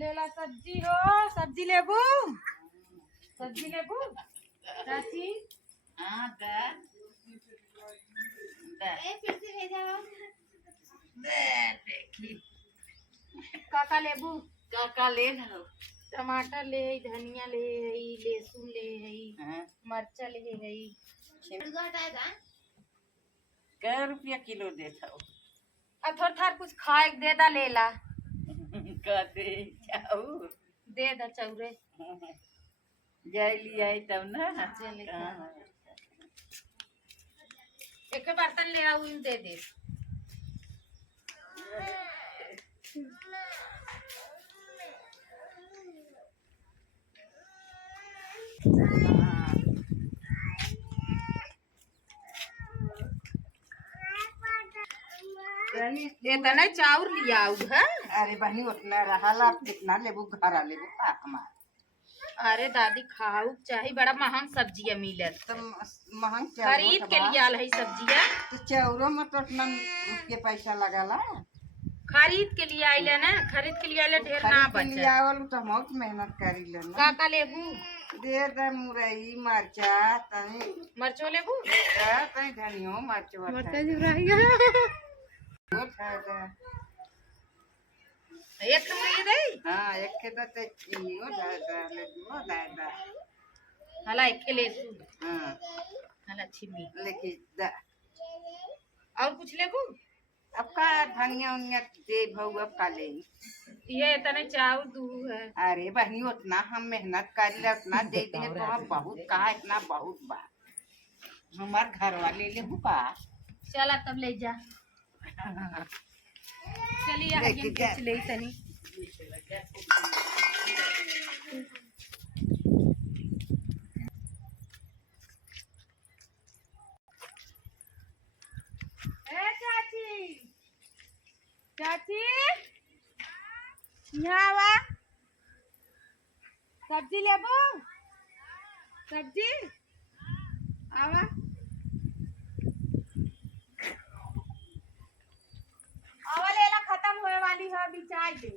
लेला सब्जी हो, सब्जी लेबू, सब्जी लेबू चाची। हाँ देखी काका लेबू, काका ले लो। टमाटर ले हई, धनिया ले हई, लहसुन ले हई, हाँ, मरचा ले हई। कै रुपया किलो देता हो? अब थोड़ा थार कुछ खाए के दे दा लेला। का दे जाऊ दे दा चौरे। जाए लिया तब ना। चले हाँ। एक बर्तन ले आऊ दे दे। इतना चाउर लिया आऊ है। अरे बहनी उतना रहा आप कितना लेबू घरा लेबू का हमार। अरे दादी खाऊ चाहे बड़ा महंग सब्जियां मिलत तो महंग खरीद के लिए आल है सब्जियां। तो चाउरो में तो उतना के पैसा लगाला। खरीद के लिए आइले ना, खरीद के लिए आइले ढेर ना खरीद के लिए बचे। आवल तो बहुत मेहनत करी ले ना। काका लेबू, दे दे मुरई मरचा तनी मरचो लेबू, तनी धनियो मरचो मरचा जुराइया वो था दे। एक मुई दे। हाँ एक के तो चीनियो दे ले दो दे। हला एक के ले तू, हाँ हला छिमी। लेके दे। और कुछ लेबू? अब का धनिया उनिया दे भऊ अब का ले। ये इतने चाउर दू है। अरे बहनी उतना हम मेहनत करी ला उतना दे दे तो हम बहुत का इतना बहुत बा हमार घर वाले ले बुका। चला तब ले जा। चलिए आगे लेके कुछ जा। ले तनी। ए चाची, चाची यहाँ आवा, सब्जी लेबो, सब्जी आवा। आवा लेला खत्म होए वाली है, बिचाई दे।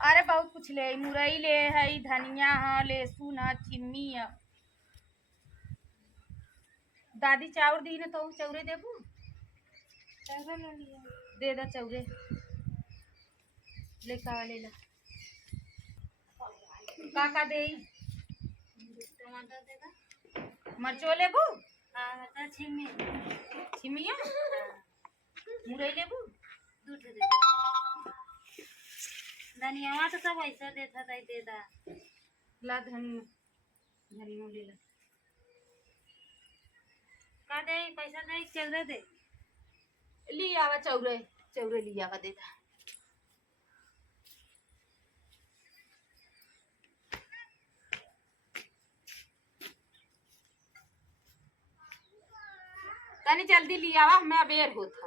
अरे बहुत कुछ ले, मुरई ले हई, धनिया है, लहसुन है, चिम्मी है। दादी चाउर दी न तो चौरे देबू। दे दा चौरे, ले का ले ला। काका दे टमाटर दे दा, मरचो लेबू। हाँ तो छिमी, छिमिया मुरई लेबू। दूध दे दा, धनिया तो सब ऐसा देता था दे दा। ला धनिया, धनिया ले ला। का दे पैसा दे चौरे दे। ली आवा चौरे, चौरे ली आवा दे दा। तनी जल्दी लिया आवा, मैं अबेर होता।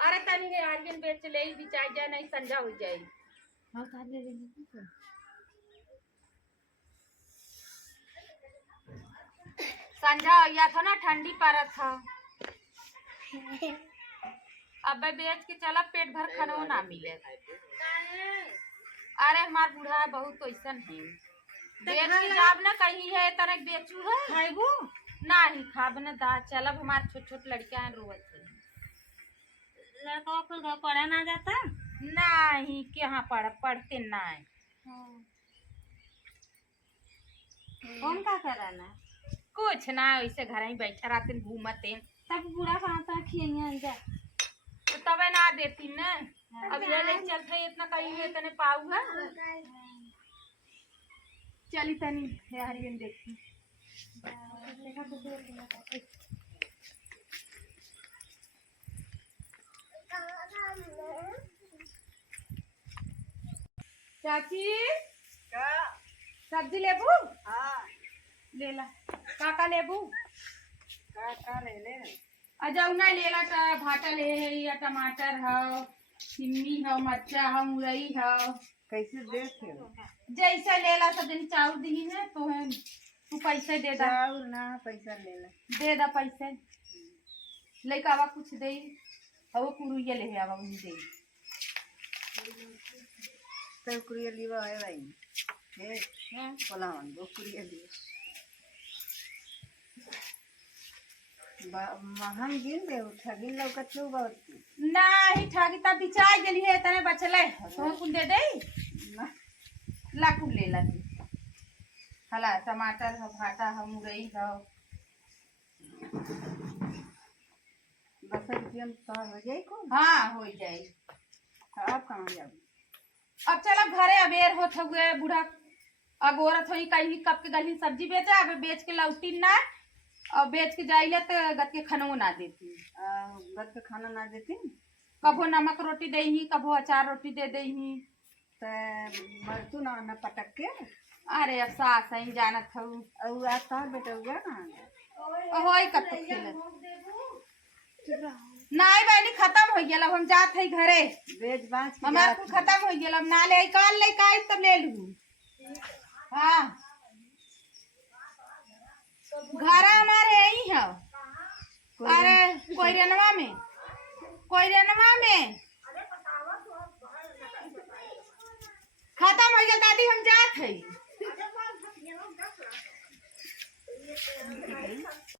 अरे तनी है आर्यन बेच ले बिचाई जाए नहीं संजा हो जाए। संजा या था ना ठंडी पड़ा था। अब बेच के चला पेट भर खाना ना मिले। अरे हमार बूढ़ा बहुत तो ऐसा है बेच के जाब ना कहीं है तरह बेचू है खाइबू ना ही खाब ना दा। चलब हमार छोट छोट लड़कियां हैं रोवत है। लड़का कुल घर पढ़ा ना जाता नहीं के यहाँ पढ़ते ना है। कौन का कराना कुछ ना ऐसे घर ही बैठा रहते घूमते तब बूढ़ा कहाँ तक खिया जा तो तब ना देती ना। अब ये ले चलते इतना कहीं है इतने पाऊ है। चली तनी हरियन देखी चाची सब्जी लेबू। हाँ ले ला काका लेबू। का ले ले अजौना लेला भाटा ले है या टमाटर है, सिम्मी है, मरचा है, मुरई है। कैसे देते हो? जैसा लेला सब दिन चाउर दी है तो है तू पैसे दे दा। चाउर ना पैसा लेला दे दा पैसे। लइका आवा कुछ दे। अब कुरुइया ले आवा उन दे। तो कुरिया लीवा है भाई। हे हां बोला मन गो कुरिया ली। महंग गिन दे ठगी लौकत छौ बहुत। नाही ठगी ता बिचाय गेली है तने बचले। तो कुन दे दे। ना ला कुन ले ला। हला टमाटर ह भाटा ह मुरई ह 10 रुपया में तो हो जाई को। हाँ हो जाए। अब कहां जाब अब चला घरे अबेर होत हुए बूढ़ा अगोरत होई कहीं कब के गली सब्जी बेचे अब बेच के लौटी ना और बेच के जाइले तो गत के खानो ना देती। गत के खाना ना देती कभो नमक रोटी दे ही कभो अचार रोटी दे दे ही। मरतू ना ना पटक के। अरे अब सास ही जानत हूँ और आता बेटा हो गया ना होई कब तक खेलत नहीं बहनी खत्म हो गया अब हम जात है घरे बेच बांच के हमार कुल खत्म हो गया अब ना ले काल ले काई तब ले लूं। हाँ घर हमारे यही है। अरे कोयरनवा में खत्म हो गया दादी हम जात है।